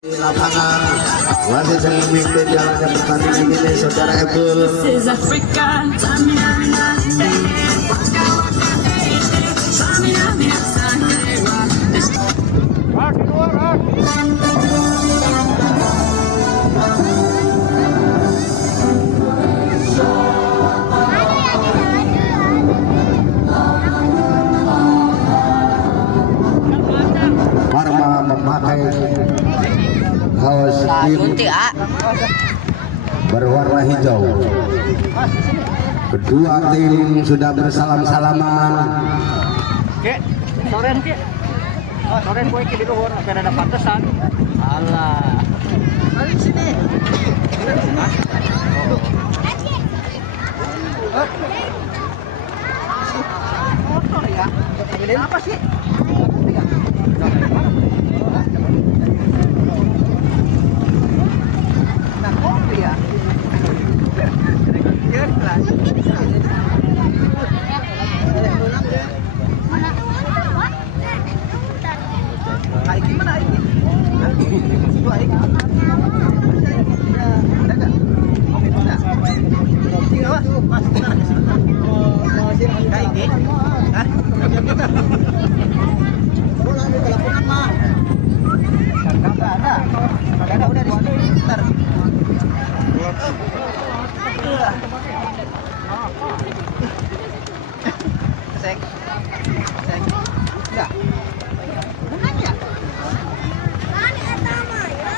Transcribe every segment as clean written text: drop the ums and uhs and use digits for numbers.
Di lapangan masih sering memimpin jalannya pertandingan ini saudara Abdul. Parma memakai kaos tim berwarna hijau. Kedua tim sudah bersalam-salaman. Oke, soren ki. Oh, soren boy ki di luhur, apa ada pantesan. Alah. Balik sini. Motor ya. Ini apa sih? Nah, kopi ya. Gimana ini? Udah di sini. Ntar. Sek. Enggak. Nanya. Nani etama ya.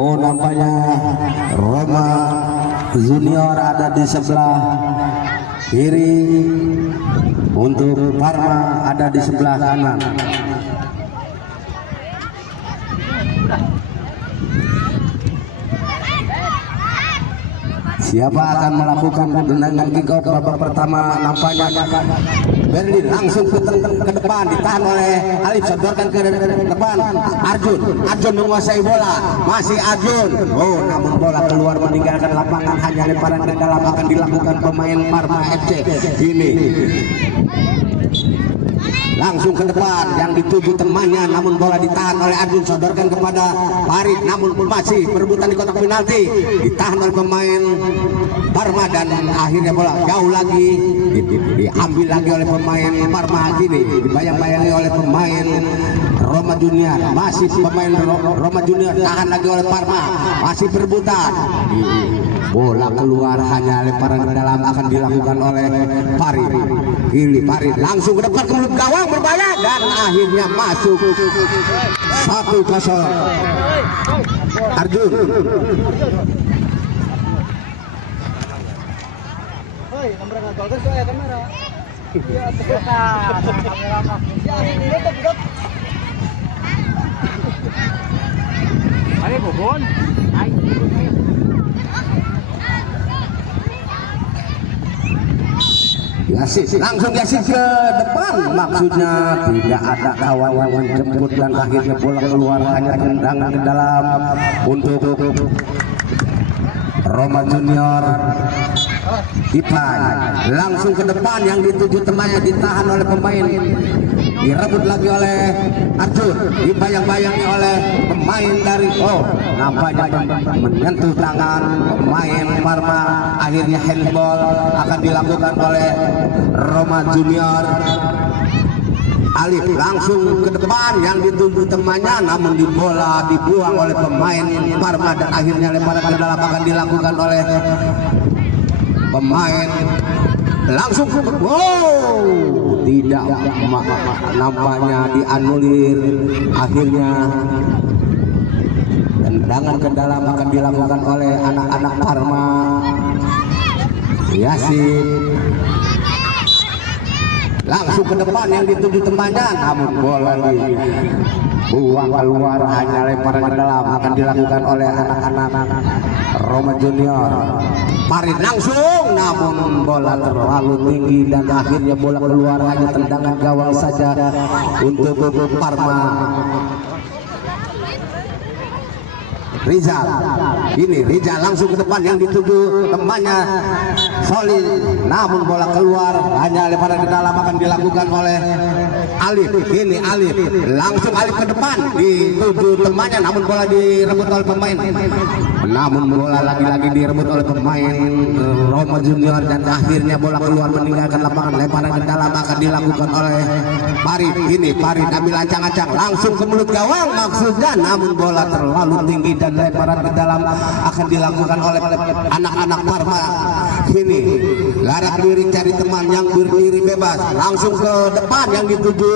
Oh, nampaknya Roma Junior ada di sebelah kiri, untuk Parma ada di sebelah kanan. Siapa akan melakukan tendangan kick off babak pertama? Nampaknya Berlin langsung ke depan, ditahan oleh Alif, sodorkan ke depan. Arjun menguasai bola, masih Arjun. Oh, namun bola keluar meninggalkan lapangan, hanya lemparan ke dalam akan dilakukan pemain Parma FC. Ini langsung ke depan yang dituju temannya, namun bola ditahan oleh Arjun, sodorkan kepada Farid, namun masih berebutan di kotak penalti, ditahan oleh pemain Parma dan akhirnya bola jauh lagi diambil lagi oleh pemain Parma. Kini dibayang-bayangi oleh pemain Roma Junior, masih pemain Roma Junior tahan lagi oleh Parma, masih berebutan. Bola keluar, hanya lemparan ke dalam akan dilakukan oleh Farid. Kini Farid langsung ke depan ke mulut gawang, berbahaya dan akhirnya masuk 1-0. Arjun. Hoi, nomor ngagol kan saya kamera. Ya, kamera mah. Ya, ini tetep. Ayo bobon. Ayo. Yasin langsung Yasin ke depan, maksudnya tidak ada kawan yang menjemput dan akhirnya bola keluar, hanya tendangan ke dalam untuk Roma Junior. Ipan langsung ke depan, yang dituju temannya ditahan oleh pemain, direbut lagi oleh Arjun, dibayang-bayangi oleh pemain dari nampaknya menyentuh tangan pemain Parma, akhirnya handball akan dilakukan oleh Roma Junior. Alif langsung ke depan, yang dituju temannya, namun di bola dibuang oleh pemain Parma dan akhirnya lemparan ke dalam akan dilakukan oleh pemain. Langsung tidak, nampaknya dianulir. Akhirnya tendangan ke dalam akan dilakukan oleh anak-anak Parma. Yasin langsung ke depan, yang dituju temannya, namun bola dibuang keluar, hanya lemparan ke dalam akan dilakukan oleh anak-anak Roma Junior. Parit langsung, namun bola terlalu tinggi dan akhirnya bola keluar, hanya tendangan gawang saja untuk Parma. Rizal, ini Rizal langsung ke depan yang dituju temannya Solid, namun bola keluar, hanya lemparan ke dalam akan dilakukan oleh Alif. Ini Alif, langsung Alif ke depan dituju temannya, namun bola direbut oleh pemain. Namun bola lagi-lagi direbut oleh pemain Roma Junior dan akhirnya bola keluar meninggalkan lapangan. Lemparan ke dalam akan dilakukan oleh Parit. Ini Parit ambil ancang-ancang langsung ke mulut gawang maksudnya, namun bola terlalu tinggi dan lemparan ke dalam akan dilakukan oleh anak-anak Parma. Ini larak diri cari teman yang berdiri bebas, langsung ke depan yang dituju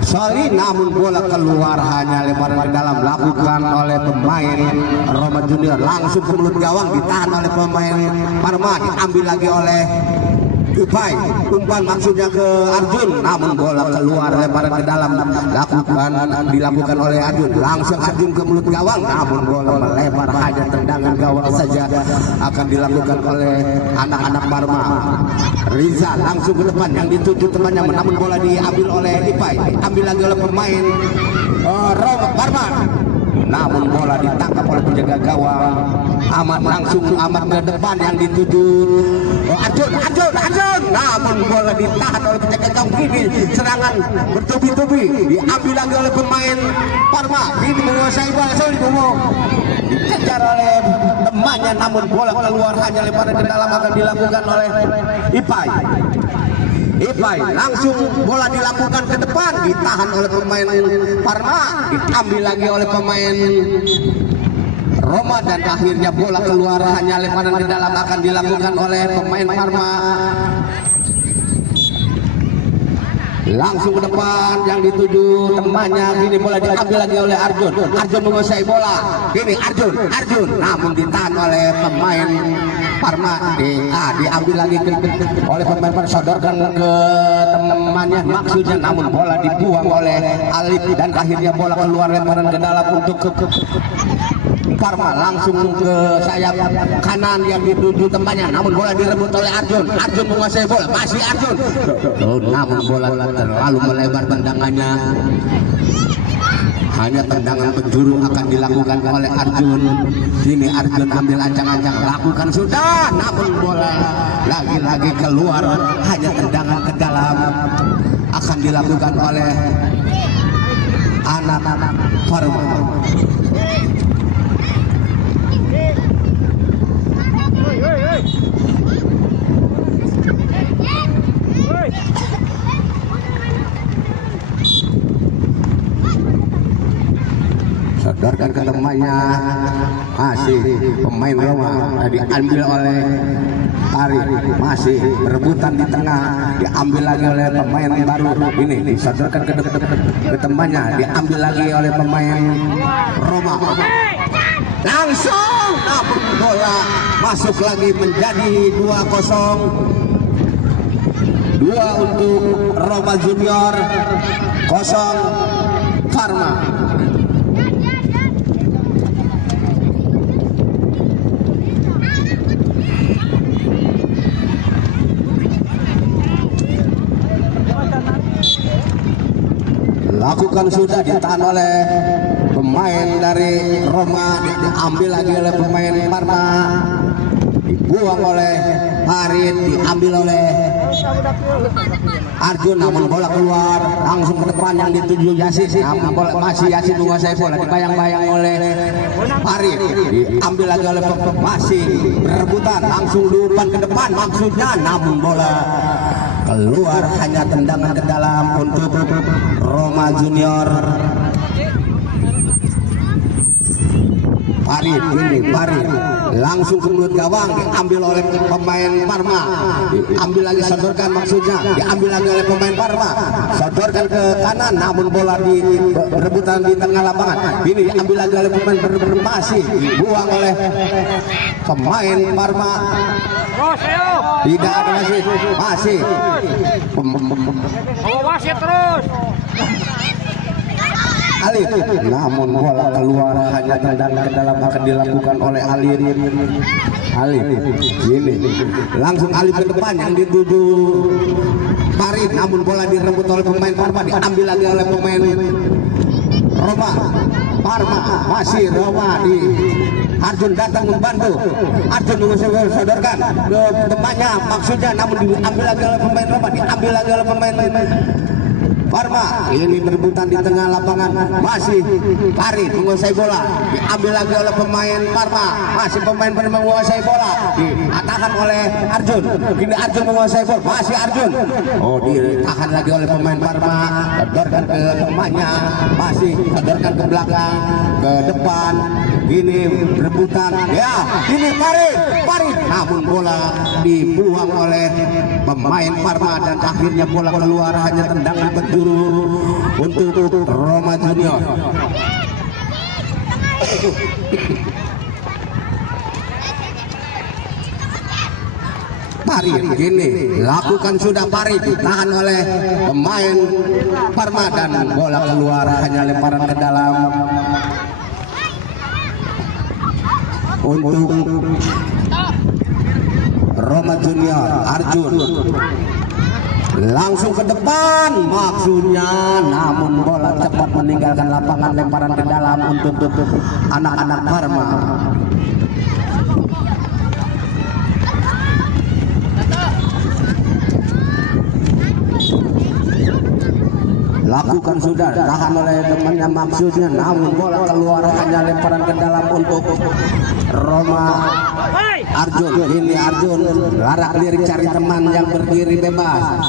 Solid, namun bola keluar, hanya lemparan ke dalam lakukan oleh pemain Roma Junior, langsung ke mulut gawang ditahan oleh pemain Parma, diambil lagi oleh Ipai, umpan maksudnya ke Arjun, namun bola keluar, lemparan ke dalam dilakukan oleh Arjun, langsung Arjun ke mulut gawang, namun bola melebar, hanya tendangan gawang saja akan dilakukan oleh anak-anak Parma. Rizal langsung ke depan yang dituju temannya, namun bola diambil oleh Ipai, diambil lagi oleh pemain Roma Parma, namun bola ditangkap oleh penjaga gawang. Amat langsung amat ke depan yang dituju Arjun, namun bola ditahan oleh penjaga gawang. Ini serangan bertubi-tubi, diambil lagi oleh pemain Parma. Ini menguasai bola, Solid dikejar oleh temannya, namun bola keluar, hanya lemparan ke dalam akan dilakukan oleh Ipai. Langsung bola dilakukan ke depan, ditahan oleh pemain Parma, diambil lagi oleh pemain Roma dan akhirnya bola keluar, hanya lemparan ke dalam akan dilakukan oleh pemain Parma. Langsung ke depan yang dituju temannya, ini bola diambil lagi oleh Arjun. Arjun menguasai bola, ini Arjun, namun ditahan oleh pemain Parma. Diambil lagi oleh pemain Parma, sodorkan ke temannya maksudnya, namun bola dibuang oleh Alif dan akhirnya bola keluar, lemparan ke dalam untuk ke Parma, langsung ke sayap kanan yang dituju temannya, namun bola direbut oleh Arjun. Arjun menguasai bola, masih Arjun, namun bola terlalu melebar tendangannya, hanya tendangan penjuru akan dilakukan oleh Arjun. Ini Arjun ambil ancang-ancang, lakukan sudah, namun bola lagi-lagi keluar, hanya tendangan ke dalam akan dilakukan oleh anak-anak Parma. Sodorkan ke temannya, masih pemain Roma, diambil oleh Parit, masih berebutan di tengah, diambil lagi oleh pemain baru. Ini disodorkan ke temannya, diambil lagi oleh pemain Roma. Langsung, namun bola masuk lagi menjadi 2-0. 2 untuk Roma Junior, 0 Parma. Lakukan sudah, ditahan oleh pemain dari Roma, diambil lagi oleh pemain Parma, dibuang oleh Parit, diambil oleh Arjun, namun bola keluar, langsung ke depan yang dituju Yasin, namun bola masih Yasin menguasai bola, dibayang-bayang oleh Parit, diambil lagi oleh masih berebutan, langsung diumpan ke depan maksudnya, namun bola keluar, hanya tendangan ke dalam untuk Roma Junior. Parit, ini Parit langsung ke mulut gawang, diambil oleh pemain Parma, diambil lagi, sodorkan maksudnya, diambil lagi oleh pemain Parma, sodorkan ke kanan, namun bola berebutan di tengah lapangan. Ini diambil lagi oleh pemain masih dibuang oleh pemain Parma. Tidak ada masih Wasit terus. Alif, namun bola keluar hanya tendangan ke dalam akan dilakukan oleh Alif. Alif ini langsung Alif ke depan yang dituju Farid, namun bola direbut oleh pemain Parma, diambil lagi oleh pemain Roma. Parma masih Roma di Arjun datang membantu. Arjun sodorkan ke depannya maksudnya, namun diambil lagi oleh pemain Roma, diambil lagi oleh pemain Parma. Ini berebutan di tengah lapangan, masih Farid menguasai bola, diambil lagi oleh pemain Parma, masih pemain Parma menguasai bola, ditahan oleh Arjun. Kini Arjun menguasai bola, masih Arjun. Oh, ditahan lagi oleh pemain Parma, sodorkan ke temannya, masih sodorkan ke belakang, ke depan. Ini rebutan, ya ini Farid, namun bola dibuang oleh pemain Parma dan akhirnya bola keluar hanya tendangan penjuru untuk Roma Junior. Farid gini lakukan sudah, Farid ditahan oleh pemain Parma dan bola keluar hanya lemparan ke dalam untuk Roma Junior. Arjun langsung ke depan maksudnya, namun bola cepat meninggalkan lapangan, lemparan ke dalam untuk anak-anak Parma. Lakukan sudah, tahan oleh temannya maksudnya, namun bola keluar hanya lemparan ke dalam untuk Roma. Arjun, ini Arjun larak lirik cari teman yang berdiri bebas,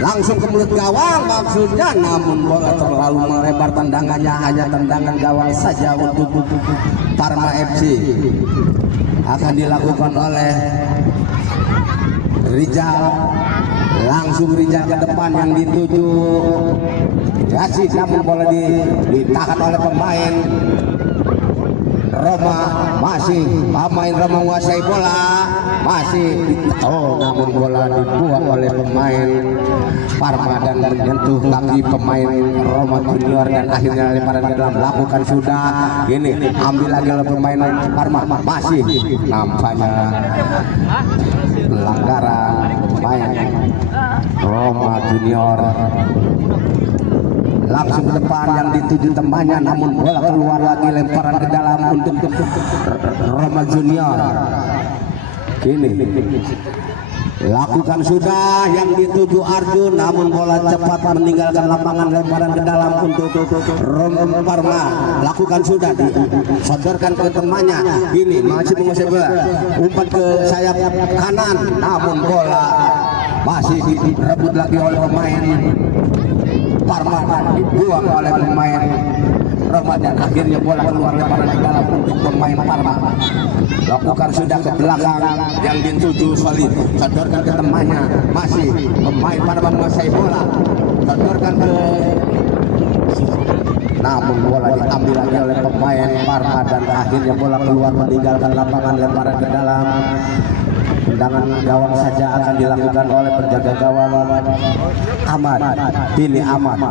langsung ke mulut gawang maksudnya, namun bola terlalu melebar, tendangannya hanya tendangan gawang saja untuk Parma FC. Akan dilakukan oleh Rizal, langsung Rizal ke depan yang dituju Yasin, namun bola ditahan oleh pemain Roma, masih pemain Roma menguasai bola, masih namun bola dibuang oleh pemain Parma dan menyentuh kaki pemain Roma Junior dan akhirnya lemparan ke dalam. Lakukan sudah, ini ambil lagi oleh pemain Parma, masih nampaknya pelanggaran pemain Roma Junior. Langsung ke depan yang dituju temannya, namun bola keluar lagi, lemparan ke dalam untuk Roma Junior. Kini lakukan sudah yang dituju Arjun, namun bola cepat meninggalkan lapangan, lemparan ke dalam untuk Roma Parma. Lakukan sudah, disodorkan ke temannya. Ini masih menguasai bola, umpan ke sayap kanan, namun bola masih direbut lagi oleh pemain Parma, dibuang oleh pemain Roma dan akhirnya bola keluar lemparan ke dalam untuk pemain Parma. Lakukan sudah ke belakang yang dituju Solid, sodorkan ke temannya, masih pemain Parma menguasai bola, sodorkan ke, namun bola diambil lagi oleh pemain Parma dan akhirnya bola keluar meninggalkan lapangan, lemparan ke dalam. Tendangan gawang saja akan dilakukan oleh penjaga gawang Ahmad. Pilih Ahmad,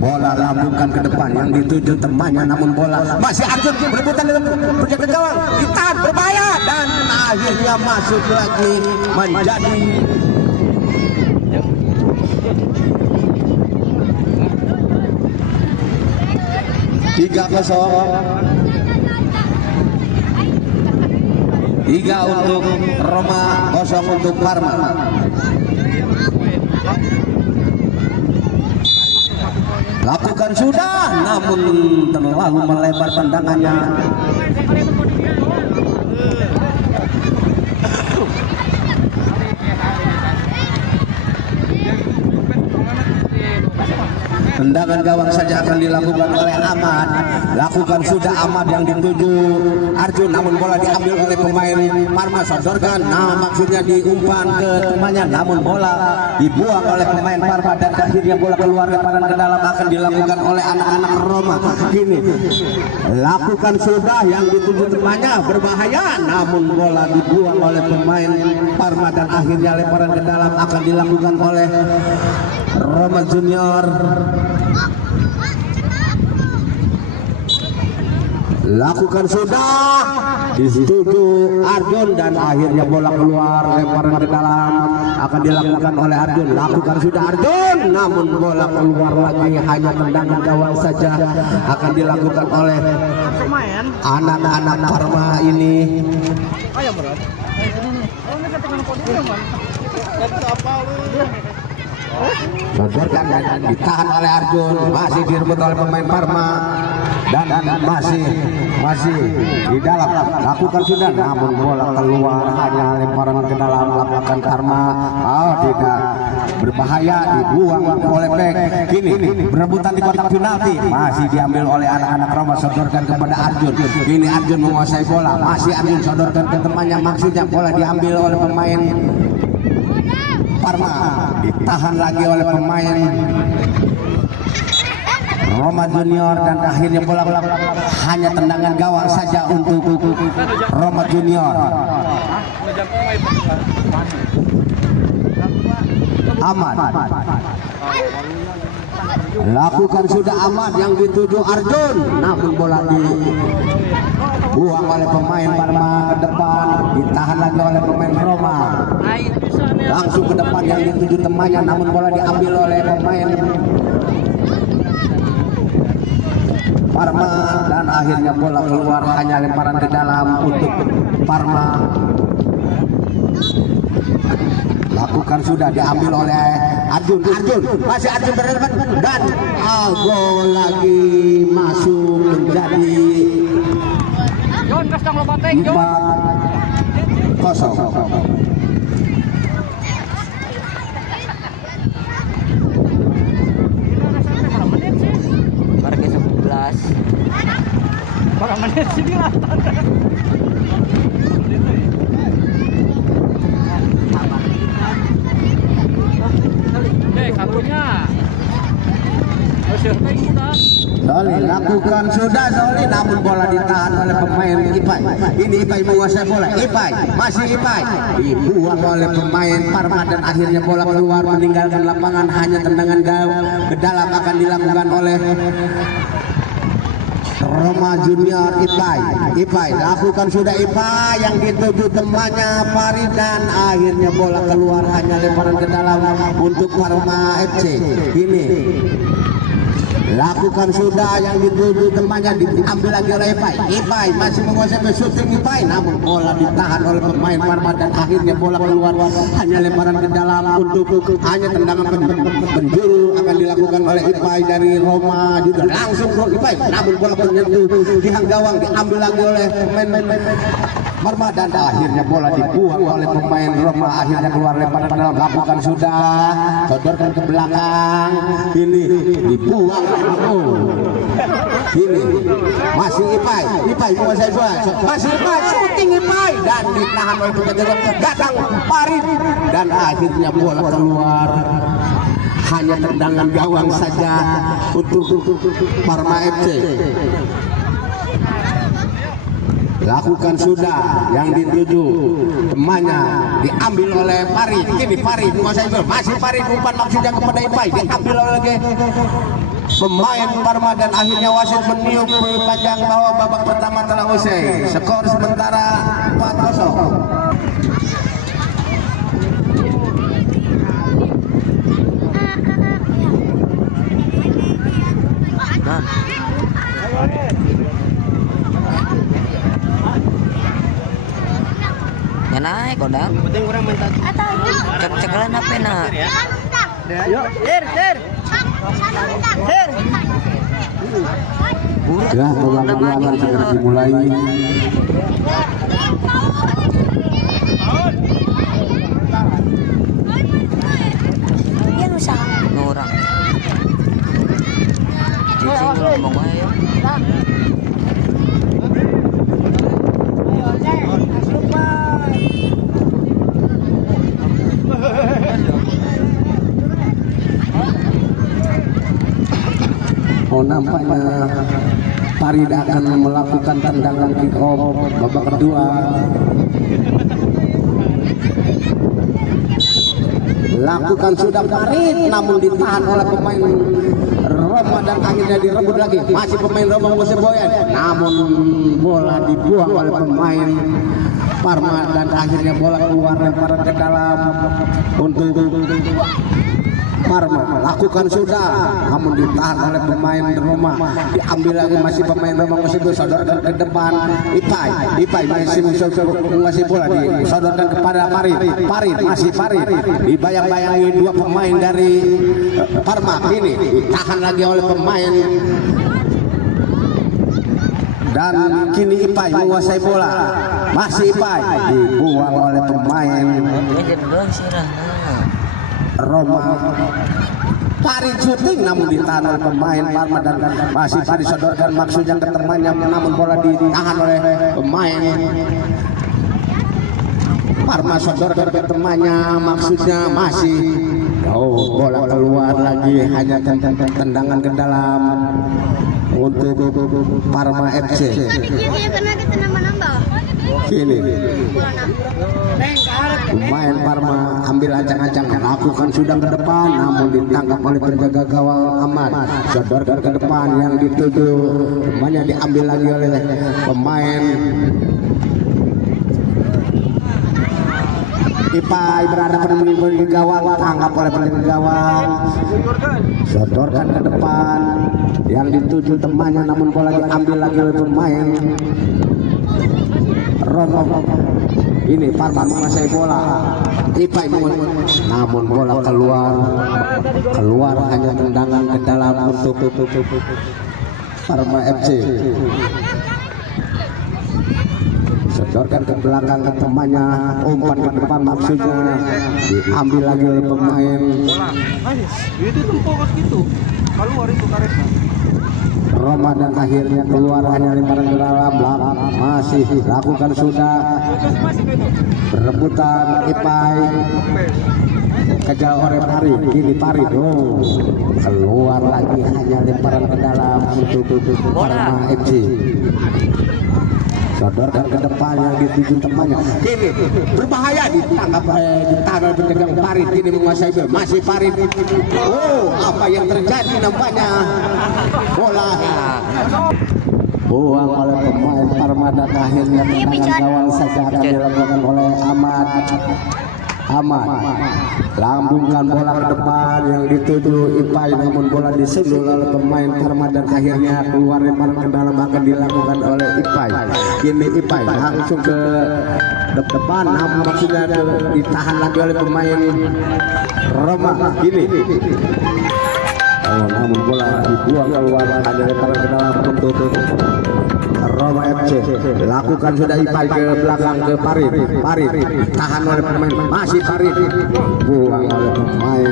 bola lambungkan ke depan yang dituju temannya, namun bola masih Arjun berebutan dengan penjaga gawang, ditahan berbahaya dan akhirnya masuk lagi menjadi tiga untuk Roma, 0 untuk Parma. Lakukan sudah, namun terlalu melebar tendangannya. Tendangan gawang saja akan dilakukan oleh Ahmad. Lakukan sudah Ahmad yang dituju Arjun, namun bola diambil oleh pemain Parma, sodorkan, maksudnya diumpan ke temannya, namun bola dibuang oleh pemain Parma dan akhirnya bola keluar lemparan ke dalam akan dilakukan oleh anak-anak Roma. Ini lakukan sudah yang dituju temannya, berbahaya, namun bola dibuang oleh pemain Parma dan akhirnya lemparan ke dalam akan dilakukan oleh Roma Junior. lakukan sudah disetuju Arjun dan akhirnya bola keluar, lemparan ke dalam akan dilakukan oleh Arjun, lakukan sudah Arjun, namun bola keluar lagi, hanya tendangan gawang saja akan dilakukan oleh anak-anak Parma ini. Sodorkan dan ditahan oleh Arjun, masih direbut oleh pemain Parma dan masih di dalam, lakukan sudah, namun bola keluar, hanya lemparan ke dalam, lakukan Parma. Oh tidak, berbahaya, dibuang oleh bek. Kini berebutan di kotak penalti, masih diambil oleh anak-anak Roma, sodorkan kepada Arjun. Kini Arjun menguasai bola, masih Arjun sodorkan ke temannya, maksudnya bola diambil oleh pemain Parma, ditahan lagi oleh pemain Roma Junior dan akhirnya bola hanya tendangan gawang saja untuk Roma Junior. Ahmad lakukan sudah Ahmad yang dituju Arjun, namun bola dibuang oleh pemain Parma ke depan, ditahan lagi oleh pemain Roma, langsung ke depan yang dituju temannya, namun bola diambil oleh pemain Parma dan akhirnya bola keluar, hanya lemparan ke dalam untuk Parma. Lakukan sudah, diambil oleh Arjun, masih Arjun berdepan dan gol lagi masuk menjadi 4-0. Berapa menit sih dia? Kartunya. Zoli lakukan sudah Zoli, namun bola ditahan oleh pemain Ipai. Ini Ipai menguasai bola, masih Ipai, dibuang oleh pemain Parma dan akhirnya bola keluar meninggalkan lapangan, hanya tendangan gawang ke dalam akan dilakukan oleh Roma Junior. Ipai lakukan sudah, Ipai yang dituju temannya Farid dan akhirnya bola keluar, hanya lemparan ke dalam untuk Parma FC. Ini lakukan sudah yang dituju temannya, diambil lagi oleh Ipai masih menguasai shooting Ipai, namun bola ditahan oleh pemain Parma dan akhirnya bola keluar, hanya lemparan ke dalam untuk hanya tendangan penjuru akan dilakukan oleh Ipai dari Roma juga, langsung ke Ipai, namun bola menyentuh tiang gawang, diambil lagi oleh pemain Parma dan akhirnya bola dibuang oleh pemain Roma, akhirnya keluar lemparan ke dalam, lakukan sudah, sodorkan ke belakang, ini dibuang. Ini masih Ipai menguasai bola, masih Ipai shooting Ipai dan ditahan oleh penjaga, datang Farid dan akhirnya bola keluar, hanya tendangan gawang saja untuk Parma FC. Lakukan sudah yang dituju temannya, diambil oleh Farid. Kini Farid menguasai bola, masih Farid umpan maksudnya kepada Ipai, diambil oleh pemain Parma dan akhirnya wasit meniup panjang bahwa babak pertama telah usai. Skor sementara 4-0. Naik kodang. Penting orang minta. Cek-cekelan HP na. Yuk, Sir. Ya, babak kedua akan segera dimulai. Yan usaha. Nurang. Cici ngomong ayo. Nampaknya Farid akan melakukan tendangan kick off babak kedua. Lakukan sudah Farid, namun ditahan oleh pemain Roma dan akhirnya direbut lagi. Masih pemain Roma menguasai Boyan, namun bola dibuang oleh pemain Parma dan akhirnya bola keluar lemparan ke dalam untuk Parma. Lakukan sudah, namun ditahan oleh pemain Roma. Diambil lagi, masih pemain Roma masih disodorkan ke depan. Ipai masih menguasai bola, disodorkan kepada Parit masih Parit. Dibayang-bayangi dua pemain dari Parma. Ini ditahan lagi oleh pemain dan kini Ipai menguasai bola. Masih Ipai dibuang oleh pemain Roma. Parit syuting namun ditahan oleh pemain Parma dan masih Parit disodorkan maksudnya ke temannya, namun bola ditahan oleh pemain Parma, sodorkan ke temannya maksudnya masih bola keluar lagi, hanya tendangan ke dalam untuk Parma FC. Kini pemain Parma ambil ancang-ancang, lakukan sudah ke depan, namun ditangkap oleh penjaga gawang Ahmad. Sodorkan ke depan yang dituju temannya, diambil lagi oleh pemain Ipai. Berhadapan dengan gawang, tangkap oleh penjaga gawang, sodorkan ke depan yang dituju temannya, namun bola diambil lagi oleh pemain Roma. Ini Parma menguasai bola, Ipai namun bola keluar hanya tendangan ke dalam untuk Parma FC. Sodorkan ke belakang ke temannya, umpan ke depan maksudnya, diambil lagi oleh pemain itu fokus gitu keluar itu karetnya Roma dan akhirnya keluar hanya lemparan ke dalam. Masih lakukan sudah berebutan Ipai, kejar oleh Parit. Kini Parit keluar lagi hanya lemparan ke dalam untuk Parma FC. Sodorkan ke depan yang dituju temannya. Kini berbahaya, ditangkap ditahan penjaga Parit. Kini menguasai bola, masih Parit. Apa yang terjadi nampaknya bola buang oleh pemain Parma dan akhirnya tendangan gawang saja akan dilakukan oleh Ahmad. Lambungkan bola ke depan yang dituju Ipai, namun bola disundul oleh pemain Parma dan akhirnya keluar lemparan ke dalam akan dilakukan oleh Ipai. Kini Ipai langsung ke depan, namun maksudnya ditahan lagi oleh pemain Roma. Kini namun bola dibuang keluar hanya lemparan ke dalam untuk Roma FC. Lakukan sudah Ipai ke belakang ke Parit. Tahan oleh pemain, masih Parit, buang oleh pemain.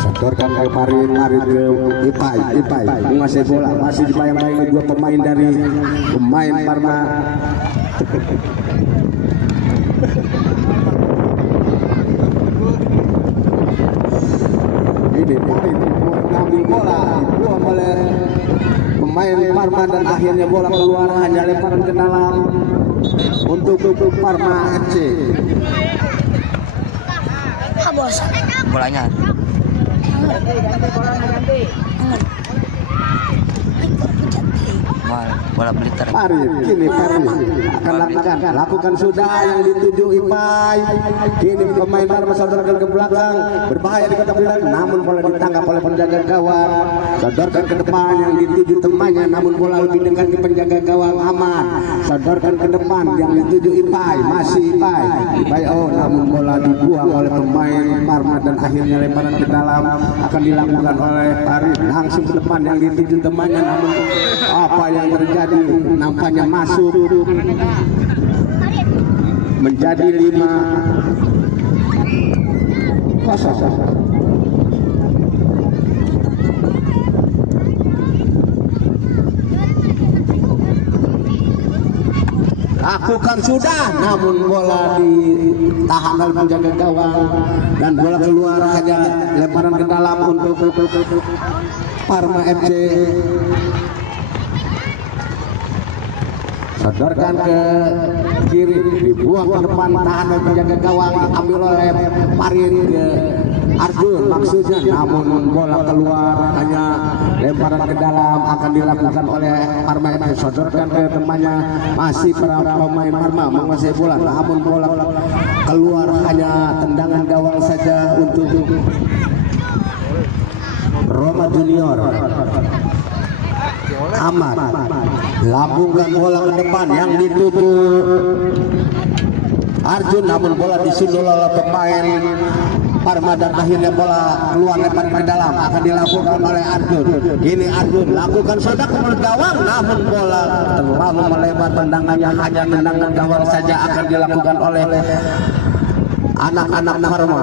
Sodorkan ke Parit ke Ipai menguasai bola, masih dibayang-bayangi dua pemain dari pemain Parma. Ini Parit mengambil bola, dibuang oleh pemain Parma dan akhirnya bola keluar hanya lemparan ke dalam untuk Parma FC. Bos. Bolanya. Bola Blitar. Kini Parit akan lakukan sudah yang dituju Ipai. Kini pemain Parma sodorkan ke belakang, berbahaya di kotak penalti, namun bola ditangkap oleh penjaga gawang. Sodorkan ke depan yang dituju temannya, namun bola lebih dekat ke penjaga gawang Ahmad. Sodorkan ke depan yang dituju Ipai, masih Ipai, namun bola dibuang oleh pemain Parma dan akhirnya lemparan ke dalam akan dilakukan oleh Parit. Langsung ke depan yang dituju temannya, namun apa yang terjadi nampaknya masuk menjadi 5-0. Lakukan sudah, namun bola ditahan oleh penjaga gawang dan bola keluar hanya lemparan ke dalam untuk Parma FC. Sodorkan ke kiri, dibuang ke depan, tahan oleh penjaga gawang, diambil oleh Parit ke Arjun maksudnya, namun bola keluar, hanya lemparan ke dalam akan dilakukan oleh Parma FC. Sodorkan ke temannya, masih para pemain Parma menguasai bola, namun bola keluar, hanya tendangan gawang saja untuk Roma Junior. Ahmad lambungkan bola ke depan yang dituju Arjun, namun bola disundul oleh pemain Parma dan akhirnya bola keluar lempar ke dalam, akan dilakukan oleh Arjun. Ini Arjun lakukan sodak ke gawang, namun bola terlalu melebar, tendangannya hanya tendangan gawang saja akan dilakukan oleh anak-anak Parma.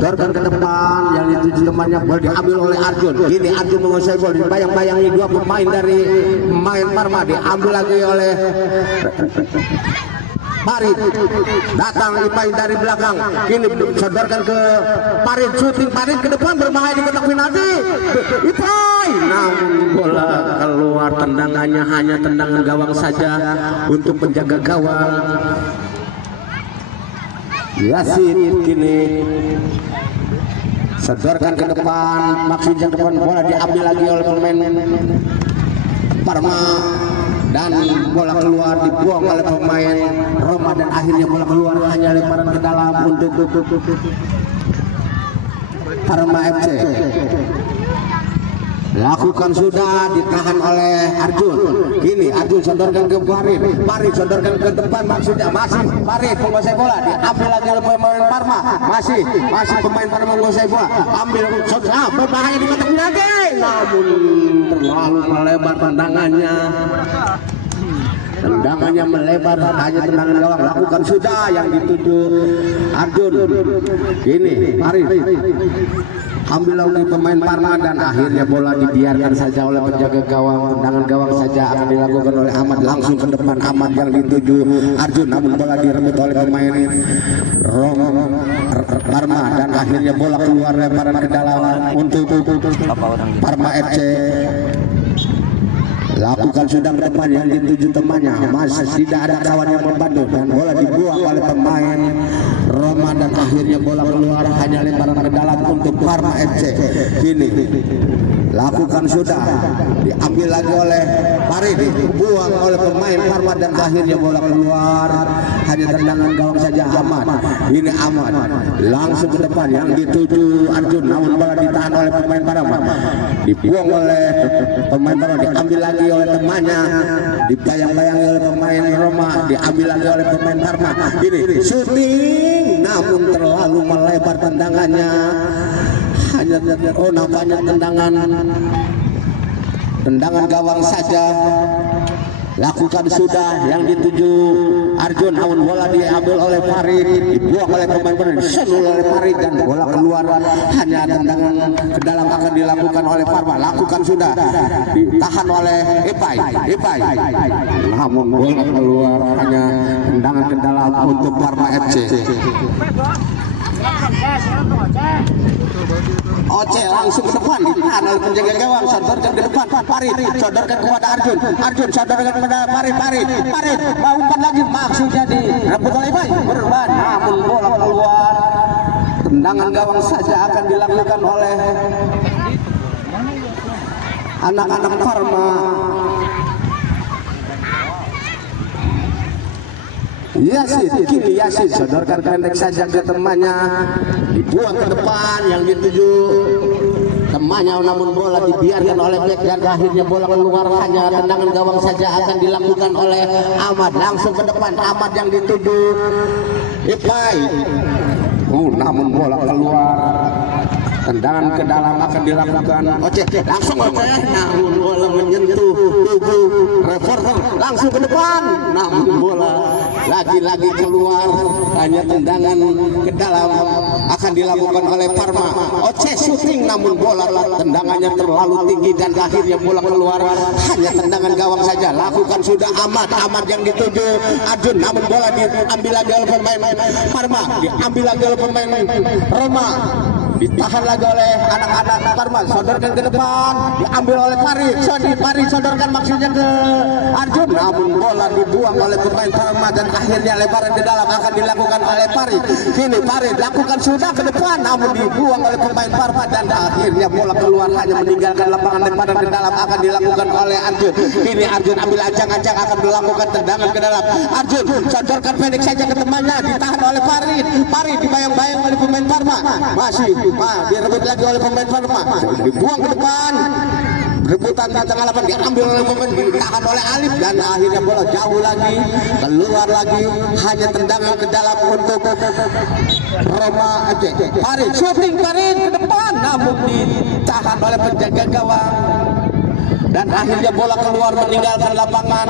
Sodorkan ke depan yang dituju temannya, bola diambil oleh Arjun. Ini Arjun menguasai bola, dibayang-bayangi dua pemain dari pemain Parma, diambil lagi oleh Parit. Datang Ipai dari belakang, kini sodorkan ke Parit, syuting Parit ke depan, berbahaya di kotak penalti. Ipai, namun bola keluar, tendangannya hanya tendangan gawang saja untuk penjaga gawang Yasin. Kini sodorkan ke depan, maksudnya depan, bola diambil lagi oleh pemain Parma dan bola keluar, dibuang oleh pemain Roma dan akhirnya bola keluar, hanya lemparan ke dalam untuk Parma FC. Lakukan sudah, ditahan oleh Arjun. Kini Arjun sodorkan ke Parit, Parit sodorkan ke depan, maksudnya masih Parit menguasai bola, diambil lagi oleh pemain Parma, masih pemain Parma menguasai bola, ambil berbahaya di kotak penalti, namun terlalu melebar tendangannya melebar, hanya tendangan gawang. Lakukan sudah yang dituju Arjun. Ini Parit ambil lagi pemain Parma dan akhirnya bola dibiarkan saja oleh penjaga gawang, tendangan gawang saja akan dilakukan oleh Ahmad, langsung ke depan Ahmad yang dituju Arjun, namun bola direbut oleh pemain Parma dan akhirnya bola keluar, lemparan ke dalam untuk Parma FC. Lakukan sudah ke depan yang dituju temannya, masih tidak ada kawan yang membantu dan bola dibuang oleh pemain Roma dan akhirnya bola keluar, hanya lemparan ke dalam untuk Parma FC. Kini lakukan sudah, diambil lagi oleh Parit, dibuang oleh pemain Parma dan akhirnya bola keluar, hanya tendangan gawang saja Ahmad. Ini Ahmad langsung ke depan yang dituju Arjun, namun bola ditahan oleh pemain Parma, dibuang oleh pemain Parma, diambil lagi oleh temannya, dibayang-bayangi oleh pemain Roma, diambil lagi oleh pemain Parma. Ini syuting, namun terlalu melebar tendangannya, hanya nampaknya tendangan gawang saja. Lakukan sudah yang dituju Arjun, namun bola diambil oleh Parit, dibuang oleh pemain disundul oleh Parit dan bola keluar, hanya tendangan ke dalam akan dilakukan oleh Parma. Lakukan sudah, ditahan oleh Ipai, namun bola keluar, hanya tendangan ke dalam untuk Parma FC. Oce langsung ke depan, ditahan oleh penjaga gawang, sodorkan ke depan, Parit sodorkan kepada Arjun, sodorkan kepada Parit mau umpan lagi, maksudnya direbut oleh Ipai, berban, namun bola keluar, tendangan gawang saja akan dilakukan oleh anak-anak Parma. Kini Yasin sodorkan pendek saja ke temannya, dibuang ke depan yang dituju temannya, namun bola dibiarkan oleh Black dan akhirnya bola keluar, hanya tendangan gawang saja akan dilakukan oleh Ahmad. Langsung ke depan Ahmad yang dituju Ipai, namun bola keluar, tendangan ke dalam akan dilakukan Oce, langsung Oce, namun bola menyentuh tubuh reporter, langsung ke depan, namun bola lagi-lagi keluar, hanya tendangan ke dalam akan dilakukan oleh Parma. Oce syuting, namun bola tendangannya terlalu tinggi dan akhirnya bola keluar, hanya tendangan gawang saja. Lakukan sudah Ahmad yang dituju Arjun, namun bola diambil lagi oleh pemain Parma, diambil lagi oleh pemain Roma. ditahan lagi oleh anak-anak Parma, sodorkan ke depan, diambil oleh Farid, Farid sodorkan maksudnya ke Arjun, namun bola dibuang oleh pemain Parma dan akhirnya lebaran ke dalam akan dilakukan oleh Farid. Kini Farid lakukan sudah ke depan, namun dibuang oleh pemain Parma dan akhirnya bola keluar hanya meninggalkan lapangan lebaran ke dalam akan dilakukan oleh Arjun. Kini Arjun ambil ancang-ancang akan melakukan tendangan ke dalam. Arjun sodorkan pendek saja ke temannya, ditahan oleh Farid. Farid dibayang-bayang oleh pemain Parma, masih direbut lagi oleh pemain Parma, dibuang ke depan. Rebutan di tengah lapangan diambil oleh pemain, ditahan oleh Alif dan akhirnya bola jauh lagi, keluar lagi, hanya tendangan ke dalam untuk Roma FC. Farid shooting, Farid ke depan, namun ditahan oleh penjaga gawang. Dan akhirnya bola keluar meninggalkan lapangan.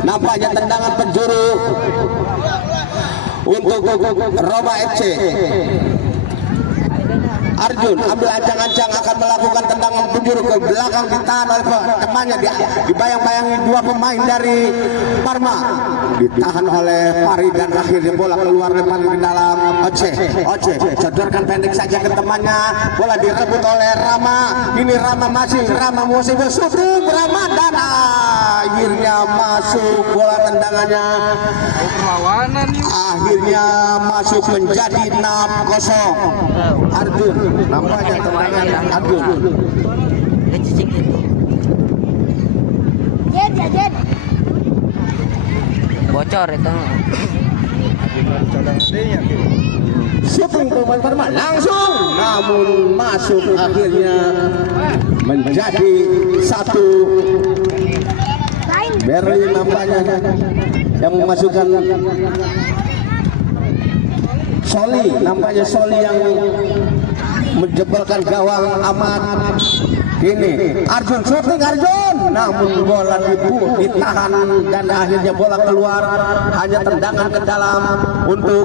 Nampaknya tendangan penjuru untuk Roma FC. Arjun ambil ancang-ancang akan melakukan tendangan penjuru ke belakang, ditahan oleh temannya, dibayang-bayangi dua pemain dari Parma, ditahan oleh Farid dan akhirnya bola keluar lebar ke dalam. Oce sodorkan pendek saja ke temannya, bola direbut oleh Rama. Ini Rama masih bersyuting Rama dan akhirnya masuk bola tendangannya. Akhirnya masuk menjadi 6-0. Arjun nampaknya tendangan Arjun. Bocor itu. Shooting pemain Parma langsung, namun masuk akhirnya menjadi 1. Berlin nampaknya yang memasukkan Soli, nampaknya Soli yang menjebalkan gawang Ahmad. Kini Arjun shooting, Arjun, namun bola ditahan dan akhirnya bola keluar, hanya tendangan ke dalam untuk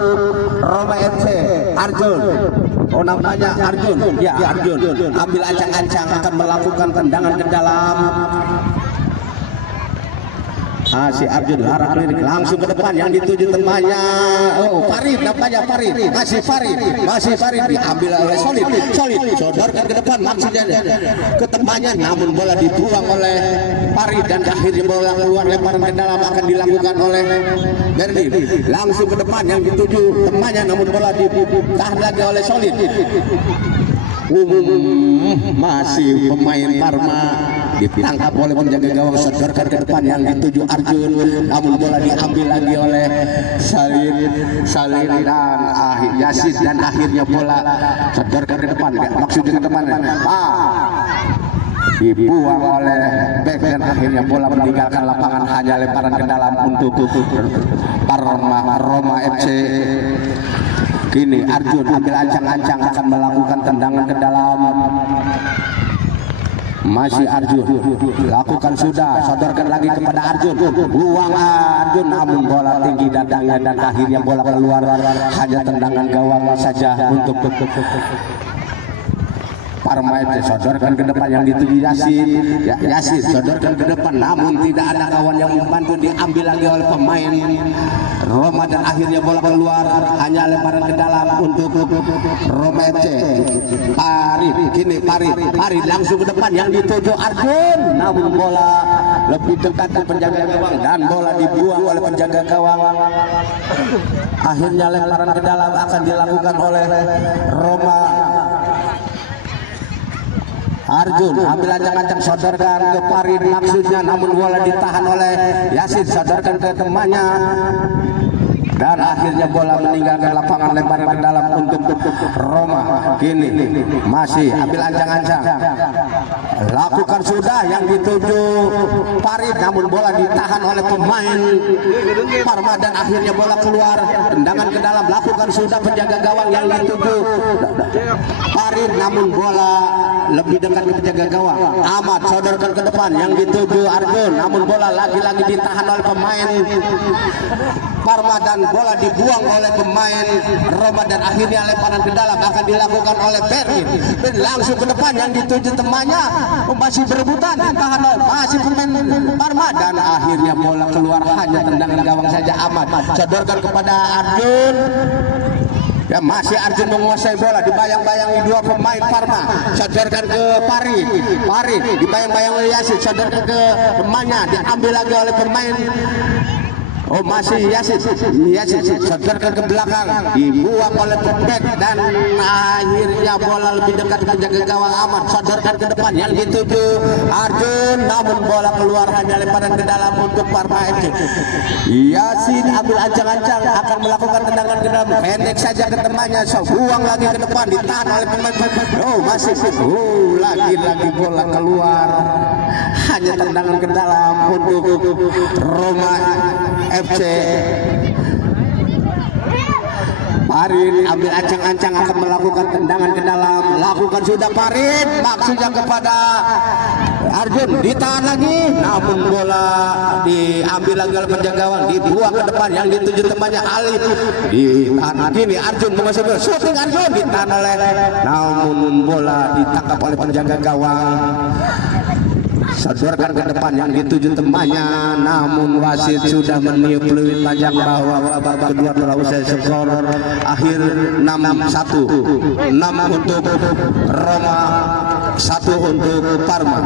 Roma FC. Arjun, oh nampaknya Arjun, ya Arjun ambil ancang-ancang akan melakukan tendangan ke dalam. Si Arjun larak lirik langsung ke depan yang dituju temannya. Oh Farid nampaknya, Farid masih Farid diambil oleh Solid sodorkan ke depan maksudnya ke temannya, namun bola dibuang oleh Farid dan akhirnya bola keluar lebaran ke dalam akan dilakukan oleh Berlin. Langsung ke depan yang dituju temannya, namun bola ditahan lagi oleh Solid. Masih pemain Parma ditangkap oleh penjaga gawang, sodorkan ke depan yang dituju Arjun, namun bola diambil lagi oleh Salin dan Yasin dan akhirnya bola sodorkan ke depan, maksudnya ke depan dibuang oleh bek dan akhirnya bola meninggalkan lapangan, hanya lemparan ke dalam untuk Roma FC. Kini Arjun ambil ancang-ancang akan melakukan tendangan ke dalam. Masih Arjun lakukan sudah, sodorkan lagi kepada Arjun, buang Arjun, namun bola tinggi dadangnya dan akhirnya bola keluar, hanya tendangan gawang saja untuk Parma FC. Sodorkan ke depan yang dituju Yasin sodorkan ke depan, namun tidak ada kawan yang membantu, diambil lagi oleh pemain Roma dan akhirnya bola keluar, hanya lemparan ke dalam untuk Roma FC. Farid langsung ke depan yang dituju Arjun, namun bola lebih dekat ke penjaga gawang dan bola dibuang oleh penjaga gawang. Akhirnya lemparan ke dalam akan dilakukan oleh Roma. Arjun ambil ancang-ancang, sodorkan ke Farid maksudnya, namun bola ditahan oleh Yasin, sodorkan ke temannya dan akhirnya bola meninggalkan lapangan, lemparan ke dalam untuk Roma. Kini masih ambil ancang-ancang, lakukan sudah yang dituju Farid, namun bola ditahan oleh pemain Parma dan akhirnya bola keluar, tendangan ke dalam, lakukan sudah penjaga gawang yang dituju Farid, namun bola lebih dekat ke penjaga gawang. Ahmad sodorkan ke depan yang dituju Arjun, namun bola lagi-lagi ditahan oleh pemain Parma dan bola dibuang oleh pemain Roma dan akhirnya lemparan ke dalam akan dilakukan oleh Berlin. Dan langsung ke depan yang dituju temannya, masih berebutan, ditahan oleh masih pemain Parma dan akhirnya bola keluar, hanya tendangan gawang saja. Ahmad sodorkan kepada Arjun, Ya masih Arjun menguasai bola, dibayang-bayangi dua pemain Parma, sodorkan ke Parit, dibayang-bayang oleh Yasin, sodorkan ke temannya, diambil lagi oleh pemain. Oh masih Yasin, sodorkan ke belakang, dibuang oleh pemain dan akhirnya bola lebih dekat menjaga gawang aman, sodorkan ke depan yang dituju Arjun, namun bola keluar hanya lemparan ke dalam untuk Parma FC. Yasin ambil ancang-ancang akan melakukan tendangan ke dalam, pendek saja ke temannya, so buang lagi ke depan, ditahan oleh pemain. Oh masih, lagi-lagi bola keluar, hanya tendangan ke dalam untuk Roma FC. Parit ambil ancang-ancang akan melakukan tendangan ke dalam, lakukan sudah Parit, maksudnya kepada Arjun, ditahan lagi, namun bola diambil lagi oleh penjaga gawang, dibuang ke depan yang dituju temannya Ali, ditahan kini Arjun menguasai bola, shooting Arjun, ditahan oleh, namun bola ditangkap oleh penjaga gawang, sodorkan ke depan yang dituju temannya, namun wasit sudah meniup peluit panjang bahwa babak kedua telah usai, skor akhir 6-1, 6 untuk Roma, 1 untuk Parma.